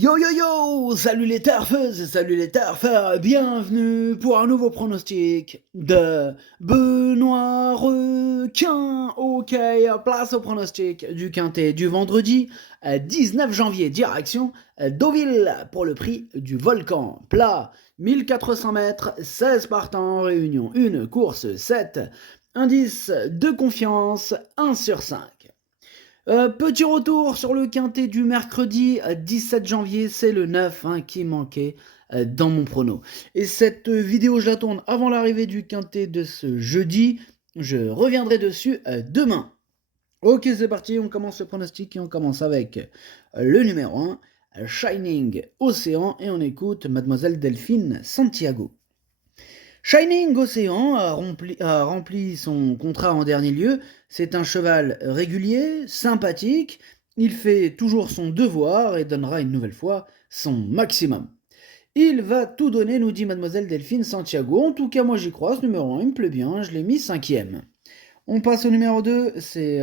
Yo yo yo, salut les turfeuses, salut les turfeurs, bienvenue pour un nouveau pronostic de Benoît Requin. Ok, place au pronostic du quintet du vendredi 19 janvier, direction Deauville pour le prix du Volcan. Plat 1400 mètres, 16 partants, réunion 1, course 7, indice de confiance 1 sur 5. Petit retour sur le quintet du mercredi 17 janvier, c'est le 9 qui manquait dans mon prono. Et cette vidéo, je la tourne avant l'arrivée du quintet de ce jeudi. Je reviendrai dessus demain. Ok, c'est parti, on commence le pronostic et on commence avec le numéro 1, Shining Océan, et on écoute Mademoiselle Delphine Santiago. Shining Océan a rempli son contrat en dernier lieu. C'est un cheval régulier, sympathique. Il fait toujours son devoir et donnera une nouvelle fois son maximum. Il va tout donner, nous dit Mademoiselle Delphine Santiago. En tout cas, moi j'y crois, ce numéro 1, il me plaît bien, je l'ai mis 5e. On passe au numéro 2, c'est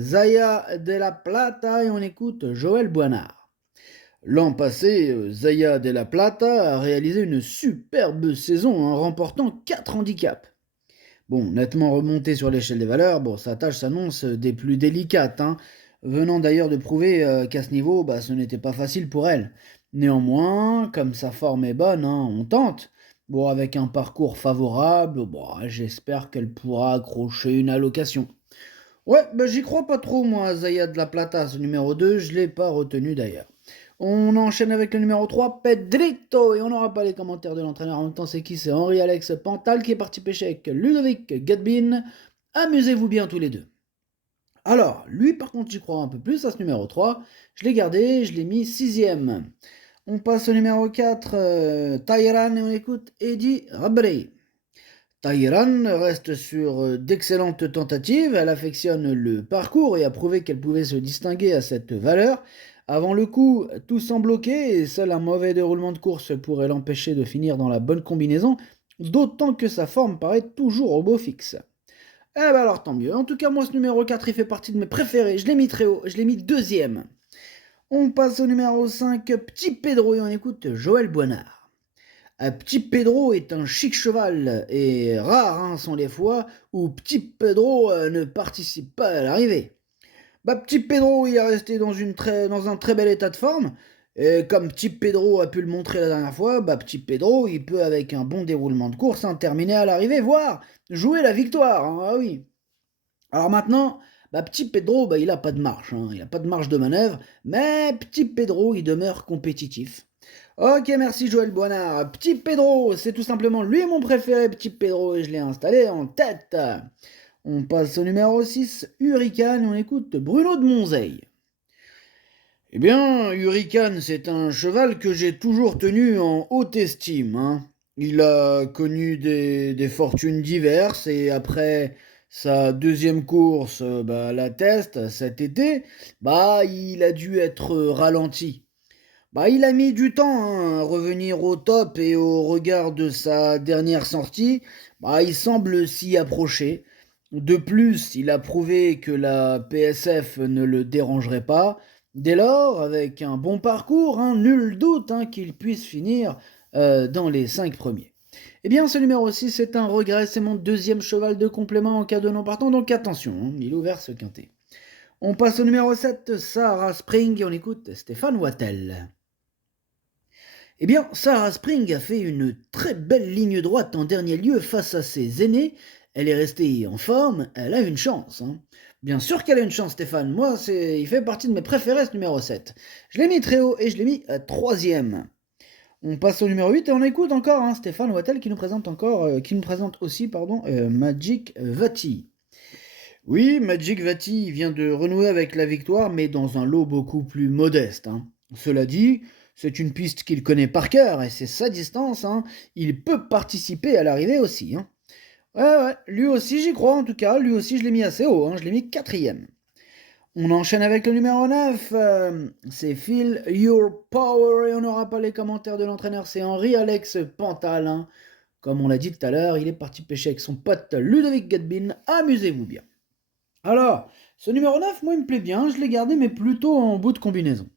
Zaya de la Plata et on écoute Joël Boinard. L'an passé, Zaya de la Plata a réalisé une superbe saison en remportant 4 handicaps. Bon, nettement remonté sur l'échelle des valeurs, sa tâche s'annonce des plus délicates, venant d'ailleurs de prouver qu'à ce niveau, ce n'était pas facile pour elle. Néanmoins, comme sa forme est bonne, on tente. Avec un parcours favorable, j'espère qu'elle pourra accrocher une allocation. Ouais, j'y crois pas trop, moi, Zaya de la Plata, ce numéro 2, je l'ai pas retenu d'ailleurs. On enchaîne avec le numéro 3, Pedrito, et on n'aura pas les commentaires de l'entraîneur en même temps, c'est qui? C'est Henri-Alex Pantal qui est parti pêcher avec Ludovic Gadbin. Amusez-vous bien tous les deux. Alors, lui par contre j'y crois un peu plus à ce numéro 3, je l'ai gardé, je l'ai mis 6e. On passe au numéro 4, Tayran, et on écoute Eddie Rabray. Tayran reste sur d'excellentes tentatives, elle affectionne le parcours et a prouvé qu'elle pouvait se distinguer à cette valeur. Avant le coup, tout semble bloqué et seul un mauvais déroulement de course pourrait l'empêcher de finir dans la bonne combinaison, d'autant que sa forme paraît toujours au beau fixe. Alors tant mieux. En tout cas, moi ce numéro 4 il fait partie de mes préférés, je l'ai mis très haut, je l'ai mis 2e. On passe au numéro 5, Petit Pedro, et on écoute Joël Boinard. Petit Pedro est un chic cheval et rares sont les fois où Petit Pedro ne participe pas à l'arrivée. Petit Pedro il est resté dans un très bel état de forme et comme Petit Pedro a pu le montrer la dernière fois, Petit Pedro il peut avec un bon déroulement de course terminer à l'arrivée, voire jouer la victoire. Ah oui. Alors maintenant, Petit Pedro il a pas de marche, il a pas de marge de manœuvre, mais Petit Pedro il demeure compétitif. Ok, merci Joël Boinard. Petit Pedro, c'est tout simplement lui mon préféré, Petit Pedro, et je l'ai installé en tête. On passe au numéro 6, Hurricane, et on écoute Bruno de Monzeil. Eh bien, Hurricane, c'est un cheval que j'ai toujours tenu en haute estime. Il a connu des fortunes diverses et après sa deuxième course, la Teste, cet été, il a dû être ralenti. Il a mis du temps à revenir au top et au regard de sa dernière sortie, il semble s'y approcher. De plus, il a prouvé que la PSF ne le dérangerait pas. Dès lors, avec un bon parcours, nul doute qu'il puisse finir dans les 5 premiers. Eh bien, ce numéro 6, c'est un regret, c'est mon deuxième cheval de complément en cas de non partant, donc attention, il ouvert ce quintet. On passe au numéro 7, Sarah Spring, et on écoute Stéphane Wattel. Eh bien, Sarah Spring a fait une très belle ligne droite en dernier lieu face à ses aînés. Elle est restée en forme, elle a une chance. Bien sûr qu'elle a une chance, Stéphane. Moi, il fait partie de mes préférés, ce numéro 7. Je l'ai mis très haut et je l'ai mis 3e. On passe au numéro 8 et on écoute encore Stéphane Wattel qui nous présente aussi Magic Vati. Oui, Magic Vati vient de renouer avec la victoire, mais dans un lot beaucoup plus modeste. Cela dit, c'est une piste qu'il connaît par cœur et c'est sa distance. Il peut participer à l'arrivée aussi. Ouais, lui aussi j'y crois en tout cas. Lui aussi je l'ai mis assez haut. Je l'ai mis 4e. On enchaîne avec le numéro 9. C'est Feel Your Power et on n'aura pas les commentaires de l'entraîneur. C'est Henri-Alex Pantal. Comme on l'a dit tout à l'heure, il est parti pêcher avec son pote Ludovic Gadbin. Amusez-vous bien. Alors, ce numéro 9, moi il me plaît bien. Je l'ai gardé mais plutôt en bout de combinaison.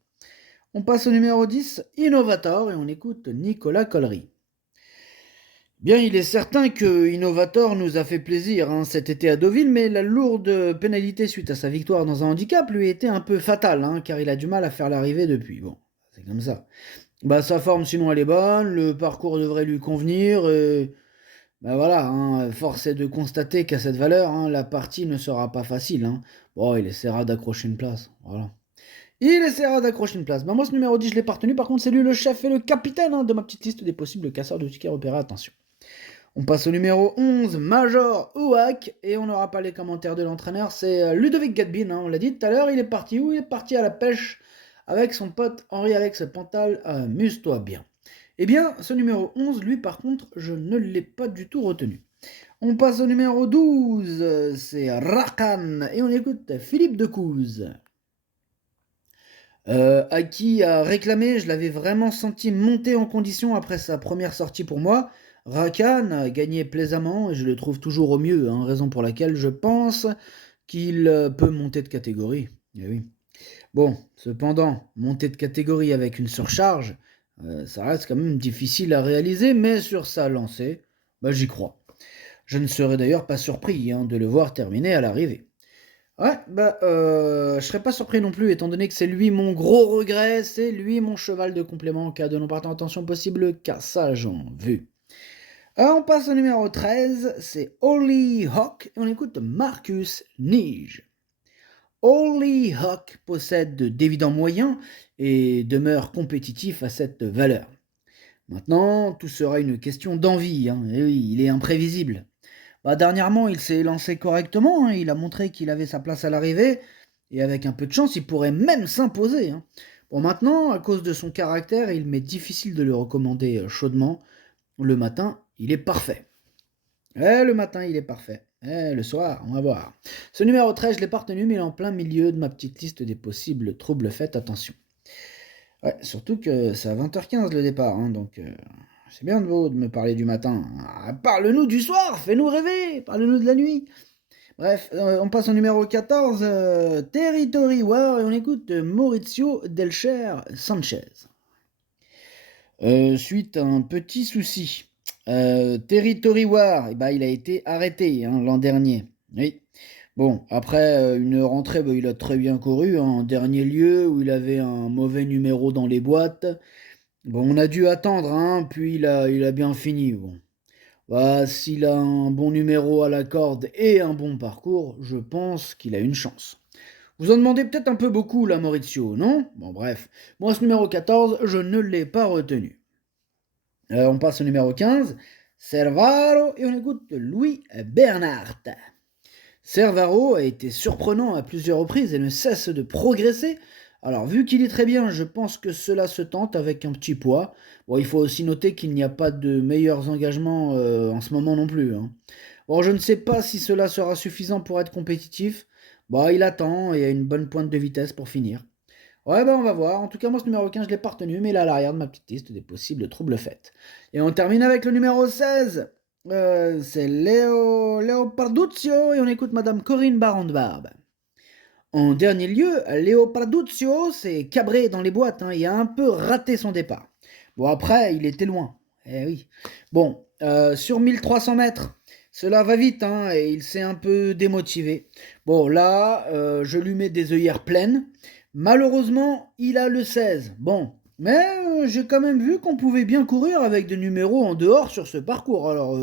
On passe au numéro 10, Innovator, et on écoute Nicolas Collery. Bien, il est certain que Innovator nous a fait plaisir cet été à Deauville, mais la lourde pénalité suite à sa victoire dans un handicap lui était un peu fatale, car il a du mal à faire l'arrivée depuis. Bon, c'est comme ça. Sa forme sinon elle est bonne, le parcours devrait lui convenir, et voilà, force est de constater qu'à cette valeur, la partie ne sera pas facile. Bon, il essaiera d'accrocher une place, voilà. Il essaiera d'accrocher une place. Moi, ce numéro 10, je l'ai pas retenu. Par contre, c'est lui le chef et le capitaine de ma petite liste des possibles casseurs de tickets repérés. Attention. On passe au numéro 11, Major Ouak. Et on n'aura pas les commentaires de l'entraîneur. C'est Ludovic Gadbin. On l'a dit tout à l'heure. Il est parti où? Il est parti à la pêche avec son pote Henri-Alex Pantal. Amuse-toi bien. Eh bien, ce numéro 11, lui, par contre, je ne l'ai pas du tout retenu. On passe au numéro 12. C'est Rakan. Et on écoute Philippe Decouze. À qui a réclamé, je l'avais vraiment senti monter en condition après sa première sortie pour moi. Rakan a gagné plaisamment et je le trouve toujours au mieux, raison pour laquelle je pense qu'il peut monter de catégorie. Eh oui. Bon, cependant, monter de catégorie avec une surcharge, ça reste quand même difficile à réaliser, mais sur sa lancée, j'y crois. Je ne serais d'ailleurs pas surpris de le voir terminer à l'arrivée. Ouais, je serais pas surpris non plus, étant donné que c'est lui mon gros regret, c'est lui mon cheval de complément en cas de non-partant. Attention, possible cassage en vue. On passe au numéro 13, c'est Holly Hawk, et on écoute Marcus Nige. Holly Hawk possède d'évidents moyens et demeure compétitif à cette valeur. Maintenant, tout sera une question d'envie, et oui, il est imprévisible. Dernièrement, il s'est lancé correctement, il a montré qu'il avait sa place à l'arrivée, et avec un peu de chance, il pourrait même s'imposer. Bon, maintenant, à cause de son caractère, il m'est difficile de le recommander chaudement. Le matin, il est parfait. Le matin, il est parfait. Le soir, on va voir. Ce numéro 13, je l'ai pas retenu, mais il est en plein milieu de ma petite liste des possibles troubles faits, attention. Ouais, surtout que c'est à 20h15 le départ, donc... C'est bien de vous de me parler du matin. Parle-nous du soir, fais-nous rêver, parle-nous de la nuit. Bref, on passe au numéro 14, Territory War, et on écoute Maurizio Delcher Sanchez. Suite à un petit souci, Territory War, il a été arrêté l'an dernier. Oui. Bon, après une rentrée, il a très bien couru, en dernier lieu, où il avait un mauvais numéro dans les boîtes. Bon, on a dû attendre, puis il a bien fini. Bon. S'il a un bon numéro à la corde et un bon parcours, je pense qu'il a une chance. Vous en demandez peut-être un peu beaucoup, là, Maurizio, non? Bon, bref. Moi, ce numéro 14, je ne l'ai pas retenu. On passe au numéro 15, Servaro, et on écoute Louis Bernard. Servaro a été surprenant à plusieurs reprises et ne cesse de progresser. Alors, vu qu'il est très bien, je pense que cela se tente avec un petit poids. Bon, il faut aussi noter qu'il n'y a pas de meilleurs engagements en ce moment non plus. Bon, je ne sais pas si cela sera suffisant pour être compétitif. Il attend et a une bonne pointe de vitesse pour finir. Ouais, on va voir. En tout cas, moi, ce numéro 15, je ne l'ai pas retenu, mais il est à l'arrière de ma petite liste des possibles troubles faits. Et on termine avec le numéro 16. C'est Léo Parduzio, et on écoute Madame Corinne Barande-Barbe. En dernier lieu, Léo Parduzio s'est cabré dans les boîtes, et a un peu raté son départ. Bon, après, il était loin. Eh oui. Bon, sur 1300 mètres, cela va vite, et il s'est un peu démotivé. Bon, là, je lui mets des œillères pleines. Malheureusement, il a le 16. Bon, mais j'ai quand même vu qu'on pouvait bien courir avec des numéros en dehors sur ce parcours. Alors,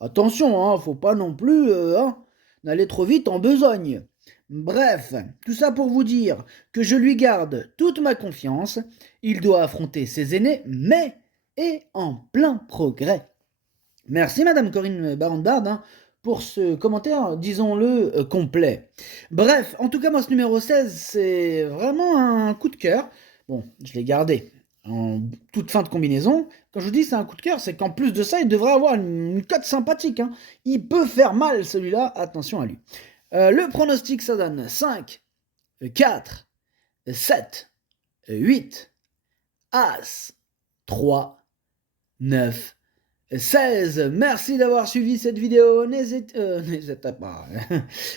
attention, faut pas non plus n'aller trop vite en besogne. Bref, tout ça pour vous dire que je lui garde toute ma confiance. Il doit affronter ses aînés, mais est en plein progrès. Merci Madame Corinne Barandard pour ce commentaire, disons-le, complet. Bref, en tout cas, moi, ce numéro 16, c'est vraiment un coup de cœur. Bon, je l'ai gardé en toute fin de combinaison. Quand je vous dis c'est un coup de cœur, c'est qu'en plus de ça, il devrait avoir une cote sympathique. Il peut faire mal, celui-là. Attention à lui. Le pronostic, ça donne 5, 4, 7, 8, As, 3, 9, 16. Merci d'avoir suivi cette vidéo. N'hésitez pas.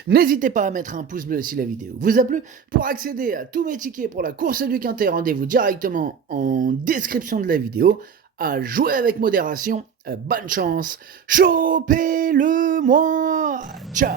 N'hésitez pas à mettre un pouce bleu si la vidéo vous a plu. Pour accéder à tous mes tickets pour la course du Quintet, rendez-vous directement en description de la vidéo. À jouer avec modération. Bonne chance. Chopez-le moi. Ciao.